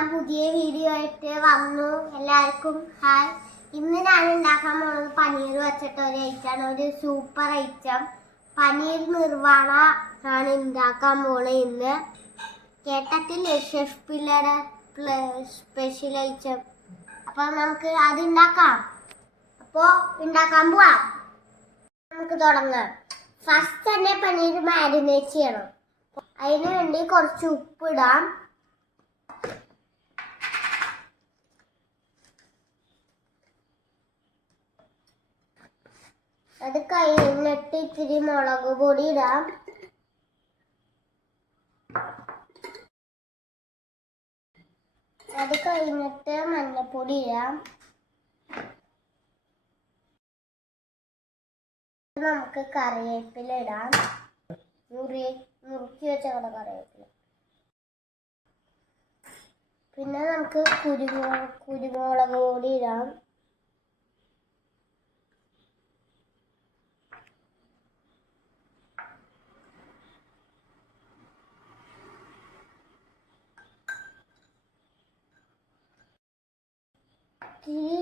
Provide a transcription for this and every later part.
ഞാൻ പുതിയ വീഡിയോ ആയിട്ട് വന്നു. എല്ലാവർക്കും ഹായ്. ഇന്ന് ഞാൻ ഉണ്ടാക്കാൻ പോകുന്നത് പനീർ വെച്ചിട്ട് ഒരു ഐറ്റമാണ്, ഒരു സൂപ്പർ ഐറ്റം പനീർ നിർവാണ ആണ് ഉണ്ടാക്കാൻ പോണത്. ഇന്ന് കേട്ടിട്ടില്ലേ ഷെഫ് പിള്ളയുടെ സ്പെഷ്യൽ ഐറ്റം. അപ്പൊ നമുക്ക് അത് ഉണ്ടാക്കാം. അപ്പോ ഉണ്ടാക്കാൻ പോവാം. നമുക്ക് തുടങ്ങാം. ഫസ്റ്റ് തന്നെ പനീർ മാരിനേറ്റ് ചെയ്യണം. അതിന് വേണ്ടി കുറച്ച് ഉപ്പിടാം. അത് കഴിഞ്ഞിട്ട് ഇത്തിരി മുളക് പൊടി ഇടാം. അത് കഴിഞ്ഞിട്ട് മഞ്ഞൾപ്പൊടി ഇടാം. നമുക്ക് കറിവേപ്പില ഇടാം. നുറുക്കി വെച്ച കറിവേപ്പില. പിന്നെ നമുക്ക് കുരുമുളക് പൊടി ഇടാം. ഇത്തിരി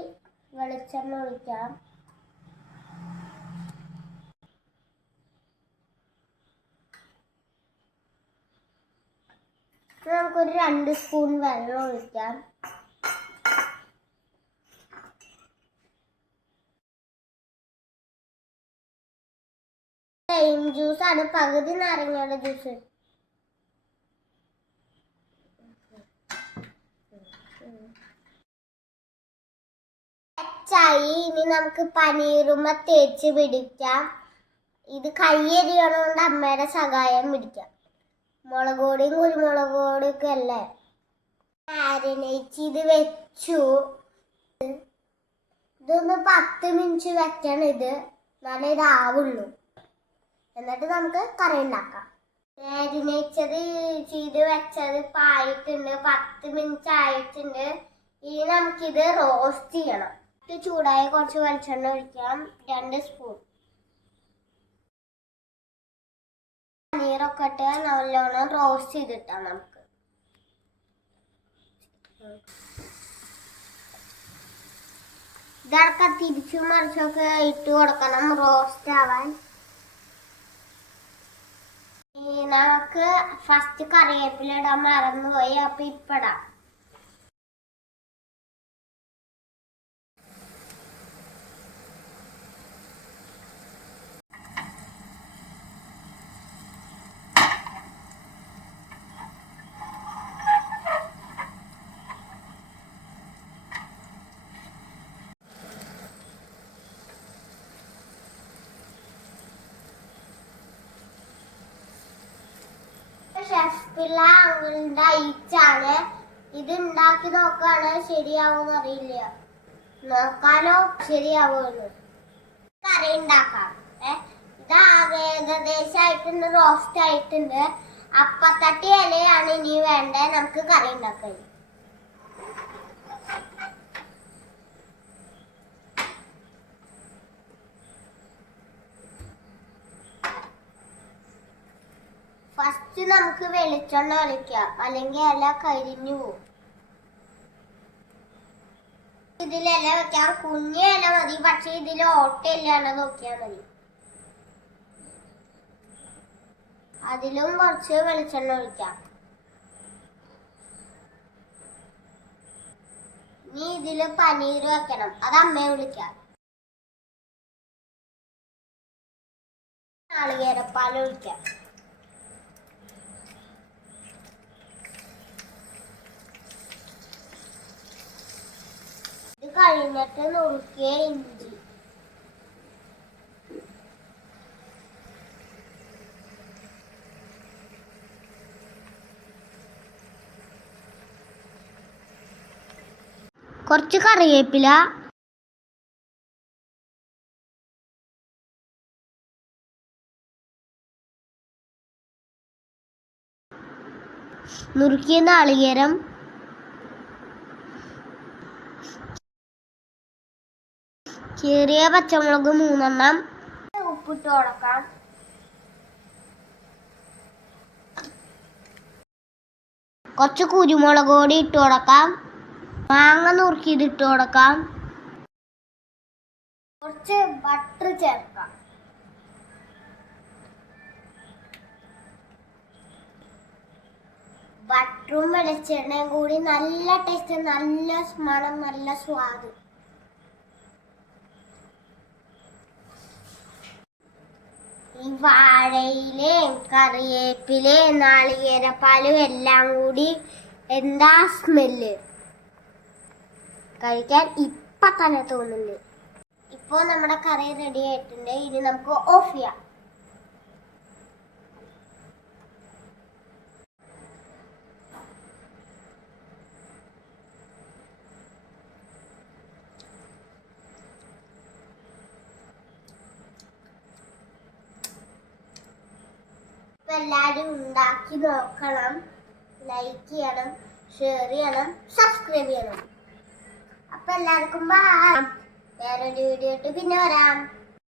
വെളിച്ചെണ്ണ ഒഴിക്കാം. നമുക്കൊരു 2 സ്പൂൺ വെള്ളം ഒഴിക്കാം. ലൈം ജ്യൂസ് ആണ്, പകുതി നാരങ്ങയുടെ ജ്യൂസ്. ഇനി നമുക്ക് പനീറുമ്മ തേച്ച് പിടിക്കാം. ഇത് കയ്യെരിയണോണ്ട് അമ്മയുടെ സഹായം പിടിക്കാം. മുളക് പൊടിയും കുരുമുളക് പൊടിയും ഒക്കെ അല്ലേ. മാരിനേറ്റ് ചെയ്ത് വെച്ചു. ഇതൊന്ന് 10 മിനിറ്റ് വെക്കണം. ഇത് നല്ല ഇതാവുള്ളൂ. എന്നിട്ട് നമുക്ക് കറി ഉണ്ടാക്കാം. മാരിനേറ്റ് ചെയ്ത് വെച്ചത് ആയിട്ടുണ്ട്. 10 മിനിറ്റ് ആയിട്ടുണ്ട്. ഇനി നമുക്കിത് റോസ്റ്റ് ചെയ്യണം. ചൂടായ കുറച്ച് വെളിച്ചെണ്ണ ഒഴിക്കാം. 2 സ്പൂൺ. പനീറൊക്കെ ഇട്ട് നല്ലോണം റോസ്റ്റ് ചെയ്തിട്ടാണ് നമുക്ക്. ഇതൊക്കെ തിരിച്ചും മറിച്ചൊക്കെ ഇട്ട് കൊടുക്കണം റോസ്റ്റ് ആവാൻ. നമുക്ക് ഫസ്റ്റ് കറിവേപ്പില ഇടാൻ മറന്നുപോയി. അപ്പൊ ഇപ്പിടാം. ഷെഫ് പിള്ള അങ്ങളുടെ ഐറ്റാണ്. ഇത് ഉണ്ടാക്കി നോക്കാണ് ശരിയാവുമെന്ന് അറിയില്ല. നോക്കാലോ ശരിയാവുമെന്ന്. കറി ഉണ്ടാക്കാം. ഇത് ഏകദേശം ആയിട്ടുണ്ട്, റോസ്റ്റ് ആയിട്ടുണ്ട്. അപ്പത്തട്ടി ഇലയാണ് ഇനി വേണ്ടേ നമുക്ക് കറി ഉണ്ടാക്കാൻ. ഫസ്റ്റ് നമുക്ക് വെളിച്ചെണ്ണ ഒഴിക്കാം, അല്ലെങ്കിൽ ഇല കരിഞ്ഞു പോകും. ഇതിൽ ഇല വെക്കാം. കുഞ്ഞ ഇല മതി, പക്ഷെ ഇതിൽ ഓട്ടയില്ലാന്ന് നോക്കിയാൽ മതി. അതിലും കുറച്ച് വെളിച്ചെണ്ണ ഒഴിക്കാം. ഇനി ഇതില് പനീർ വെക്കണം. അത് അമ്മയെ വിളിക്കാം. നാളികേരപ്പാൽ ഒഴിക്കാം. ഇത് കഴിഞ്ഞിട്ട് നുറുക്കിയ ഇഞ്ചി. കുറച്ച് കറിവേപ്പില. നുറുക്കിയ നാളികേരം. ചെറിയ പച്ചമുളക് 3 എണ്ണം. ഉപ്പിട്ട് കൊടുക്കാം. കുറച്ച് കുരുമുളക് പൊടി ഇട്ട് കൊടുക്കാം. മാങ്ങ നുറുക്കിയത് ഇട്ട് കൊടുക്കാം. കുറച്ച് ബട്ടർ ചേർക്കാം. ബട്ടറും വെളിച്ചെണ്ണയും കൂടി നല്ല ടേസ്റ്റ്, നല്ല മണം, നല്ല സ്വാദ്. ഈ വാഴയിലയും കറിവേപ്പിലയും നാളികേരപ്പാലും എല്ലാം കൂടി എന്താ സ്മെല്ല്, കഴിക്കാൻ ഇപ്പൊ തന്നെ തോന്നുന്നുണ്ട്. ഇപ്പോൾ നമ്മുടെ കറി റെഡി ആയിട്ടുണ്ട്. ഇനി നമുക്ക് ഓഫ് ചെയ്യാം. എല്ലാവരും ഉണ്ടാക്കി നോക്കണം. ലൈക്ക് ചെയ്യണം, ഷെയർ ചെയ്യണം, സബ്സ്ക്രൈബ് ചെയ്യണം. അപ്പൊ എല്ലാവർക്കും ബൈ. വേറൊരു വീഡിയോ ഇട്ട് പിന്നെ വരാം.